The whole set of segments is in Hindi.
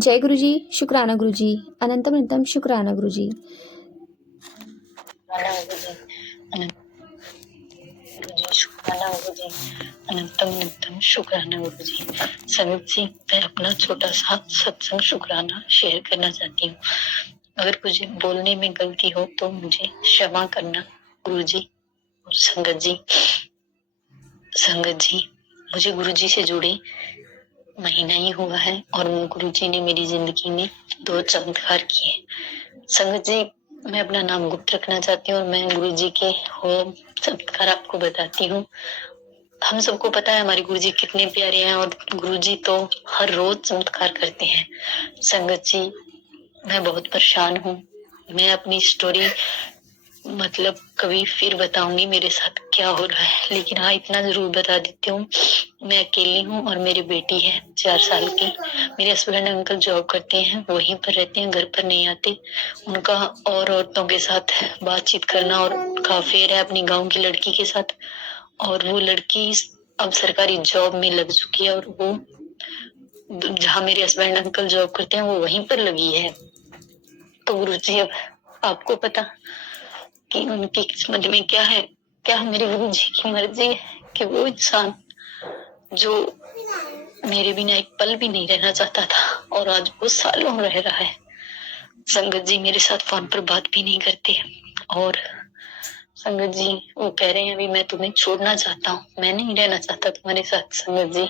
जय गुरु जी, शुक्राना गुरु जी, अनंतम अनंतम शुक्राना गुरु जी। अनंतम अनंतम शुक्राना गुरु जी। संगत जी, मैं अपना छोटा सा सत्संग शुक्राना शेयर करना चाहती हूँ। अगर कुछ बोलने में गलती हो तो मुझे क्षमा करना गुरु जी। और संगत जी, मुझे गुरु जी से जुड़े महीना ही हुआ है और गुरु जी ने मेरी जिंदगी में 2 चमत्कार किए। संगत जी, मैं अपना नाम गुप्त रखना चाहती हूँ और मैं गुरु जी के हो चमत्कार आपको बताती हूँ। हम सबको पता है हमारे गुरु जी कितने प्यारे हैं और गुरु जी तो हर रोज चमत्कार करते हैं। संगत जी, मैं बहुत परेशान हूँ। मैं अपनी स्टोरी मतलब कभी फिर बताऊंगी मेरे साथ क्या हो रहा है, लेकिन हाँ इतना जरूर बता देती हूँ। मैं अकेली हूँ और मेरी बेटी है 4 साल की। मेरे हस्बैंड अंकल जॉब करते हैं, वहीं पर रहते हैं, घर पर नहीं आते। उनका और औरतों के साथ बातचीत करना और उनका अफेयर है अपनी गांव की लड़की के साथ, और वो लड़की अब सरकारी जॉब में लग चुकी है और वो जहाँ मेरे हस्बैंड अंकल जॉब करते हैं वो वहीं पर लगी है। तो गुरु जी, अब आपको पता कि उनकी किस्मत में क्या है। क्या मेरे गुरु जी की मर्जी है कि वो इंसान जो मेरे बिना एक पल भी नहीं रहना चाहता था और आज वो सालों रह रहा है। संगत जी, मेरे साथ फोन पर बात भी नहीं करते और संगत जी वो कह रहे हैं अभी मैं तुम्हें छोड़ना चाहता हूँ, मैं नहीं रहना चाहता तुम्हारे साथ। संगत जी,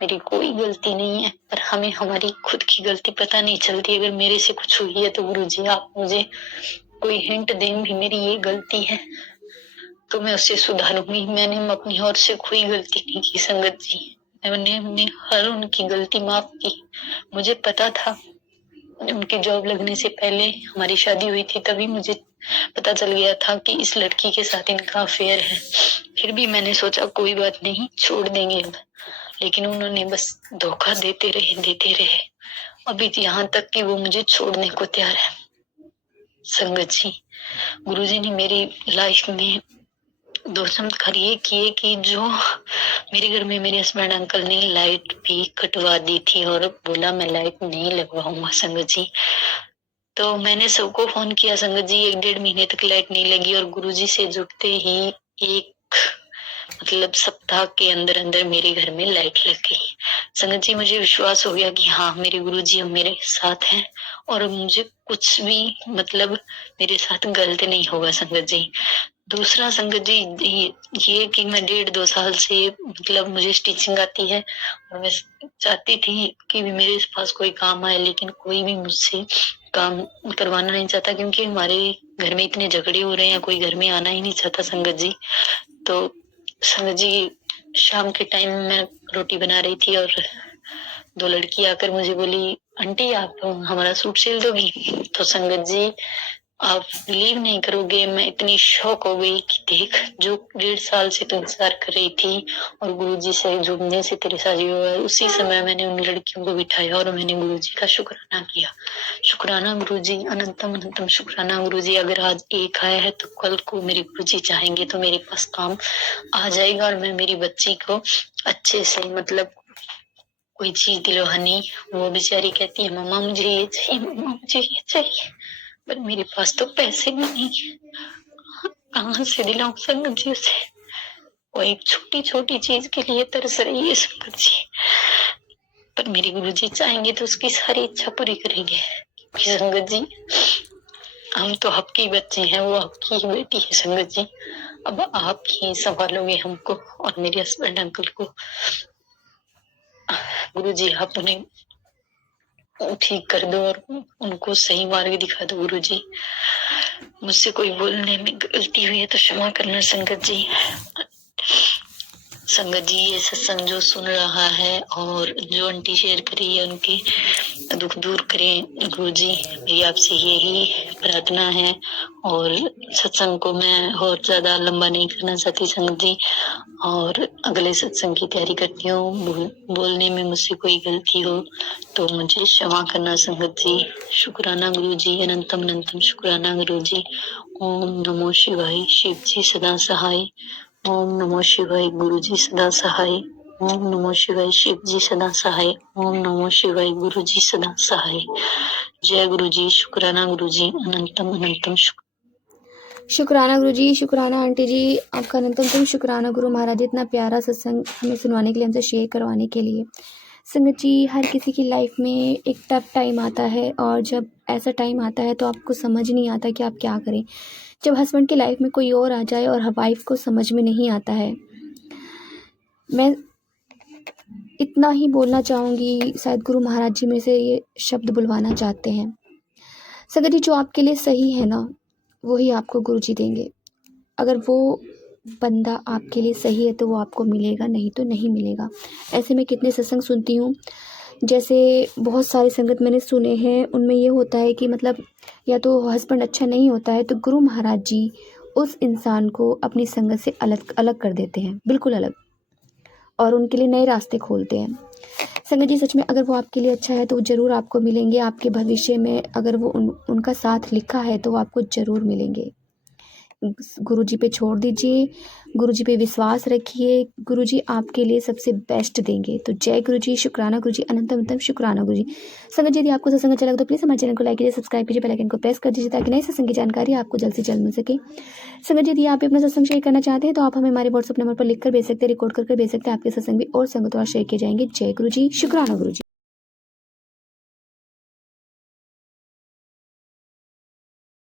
मेरी कोई गलती नहीं है, पर हमें हमारी खुद की गलती पता नहीं चलती। अगर मेरे से कुछ हुई है तो गुरु जी आप मुझे कोई हिंट दें भी मेरी ये गलती है तो मैं उसे सुधारूंगी। मैंने अपनी ओर से कोई गलती नहीं की संगत जी, मैंने हर उनकी गलती माफ की। मुझे पता था, उनकी जॉब लगने से पहले हमारी शादी हुई थी, तभी मुझे पता चल गया था कि इस लड़की के साथ इनका अफेयर है। फिर भी मैंने सोचा कोई बात नहीं, छोड़ देंगे अब, लेकिन उन्होंने बस धोखा देते रहे। अभी यहाँ तक कि वो मुझे छोड़ने को तैयार है। संगत जी, गुरुजी ने मेरी लाइफ में 2 चमत्कार ये किए कि जो मेरे घर में मेरे हस्बैंड अंकल ने लाइट भी कटवा दी थी और बोला मैं लाइट नहीं लगवाऊंगा। संगत जी, तो मैंने सबको फोन किया संगत जी, 1-1.5 महीने तक लाइट नहीं लगी और गुरुजी से जुड़ते ही एक मतलब सप्ताह के अंदर अंदर मेरे घर में लाइट लग गई। संगत जी, मुझे विश्वास हो गया कि हाँ मेरे गुरुजी अब मेरे साथ हैं और मुझे कुछ भी मतलब मेरे साथ गलत नहीं होगा। संगत जी, दूसरा संगत जी ये कि मैं 1.5-2 साल से मतलब मुझे स्टिचिंग आती है और मैं चाहती थी कि मेरे पास कोई काम आए, लेकिन कोई भी मुझसे काम करवाना नहीं चाहता क्योंकि हमारे घर में इतने झगड़े हो रहे हैं, कोई घर में आना ही नहीं चाहता। संगत जी, तो संगत जी शाम के टाइम मैं रोटी बना रही थी और 2 लड़की आकर मुझे बोली आंटी आप हमारा सूट सिल दोगी। तो संगत जी आप बिलीव नहीं करोगे, मैं इतनी शौक हो गई कि देख जो 1.5 साल से तू इंतजार कर रही थी और गुरुजी से जुड़ने से तेरे साथ ये हुआ। उसी समय मैंने उन लड़कियों को बिठाया और मैंने गुरुजी का शुक्राना किया। शुक्राना गुरुजी, अनंतम अनंतम शुक्राना गुरुजी। अगर आज एक आया है तो कल को मेरे गुरुजी चाहेंगे तो मेरे पास काम आ जाएगा और मैं मेरी बच्ची को अच्छे से मतलब कोई चीज दिलवानी। वो बेचारी कहती है मम्मा मुझे ये चाहिए, मम्मा मुझे ये चाहिए, पर मेरे पास तो पैसे भी नहीं है, कहाँ से दिलाऊं संगत जी उसे। वो एक छोटी छोटी चीज के लिए तरस रही है संगत जी, पर मेरे गुरुजी चाहेंगे तो उसकी सारी इच्छा पूरी करेंगे। संगत जी, हम तो आपके बच्चे हैं, वो आपकी ही बेटी है। संगत जी, अब आप ही संभालोगे हमको और मेरे हस्बैंड अंकल को। गुरुजी आप उन्हें ठीक कर दो और उनको सही मार्ग दिखा दो। गुरुजी, मुझसे कोई बोलने में गलती हुई है तो क्षमा करना संगत जी। संगत जी, ये सत्संग जो सुन रहा है और जो आंटी शेयर करी है उनके दुख दूर करें गुरु जी, मेरी आपसे यही प्रार्थना है। और सत्संग को मैं और ज्यादा लंबा नहीं करना चाहती संगत जी, और अगले सत्संग की तैयारी करती हूँ। बोलने में मुझसे कोई गलती हो तो मुझे क्षमा करना संगत जी। शुक्राना गुरु जी, अनंतम अनंतम शुक्राना गुरु जी। ओम नमो शिवाय, शिव जी सदा सहाय। ओम नमो शिवाय, गुरु जी सदा सहाय। ओम नमो शिवाय। शिव जी सदा सहाय। ओम नमो शिवाय। गुरु जी सदा सहाय। जय गुरु जी। शुक्राना गुरु जी। अनंतम अनंतम शुक्राना गुरु जी, शुक्राना आंटी जी, आपका अनंतम शुक्राना गुरु महाराज जी, इतना प्यारा सत्संग हमें सुनवाने के लिए, हमसे शेयर करवाने के लिए। संगत जी, हर किसी की लाइफ में एक टफ टाइम आता है और जब ऐसा टाइम आता है तो आपको समझ नहीं आता कि आप क्या करें। जब हस्बैंड की लाइफ में कोई और आ जाए और वाइफ को समझ में नहीं आता है। मैं इतना ही बोलना चाहूँगी, शायद गुरु महाराज जी में से ये शब्द बुलवाना चाहते हैं। संगत जी, जो आपके लिए सही है ना, वही आपको गुरु जी देंगे। अगर वो बंदा आपके लिए सही है तो वो आपको मिलेगा, नहीं तो नहीं मिलेगा। ऐसे में कितने सत्संग सुनती हूँ, जैसे बहुत सारे संगत मैंने सुने हैं, उनमें ये होता है कि मतलब या तो हस्बैंड अच्छा नहीं होता है तो गुरु महाराज जी उस इंसान को अपनी संगत से अलग अलग कर देते हैं, बिल्कुल अलग, और उनके लिए नए रास्ते खोलते हैं। संगत जी, सच में अगर वो आपके लिए अच्छा है तो वो ज़रूर आपको मिलेंगे। आपके भविष्य में अगर वो उनका साथ लिखा है तो वो आपको ज़रूर मिलेंगे। गुरु जी पे छोड़ दीजिए, गुरु जी पे विश्वास रखिए, गुरु जी आपके लिए सबसे बेस्ट देंगे। तो जय गुरु जी, शुक्राना गुरु जी, अनंतम शुक्राना गुरु जी। संगत जी, यदि आपको सत्संग अच्छा लगा तो प्लीज़ हमारे चैनल को लाइक कीजिए, सब्सक्राइब कीजिए, बेल आइकन को प्रेस कर दीजिए ताकि नए सत्संग की जानकारी आपको जल्द से जल्द मिल सके। संगत जी, यदि आप भी अपना सत्संग शेयर करना चाहते हैं तो आप हमें हमारे व्हाट्सएप नंबर पर लिखकर भेज सकते हैं, रिकॉर्ड करके भेज सकते हैं। आपके सत्संग भी और संगत द्वारा शेयर किए जाएंगे। जय गुरु जी, शुक्राना गुरु जी।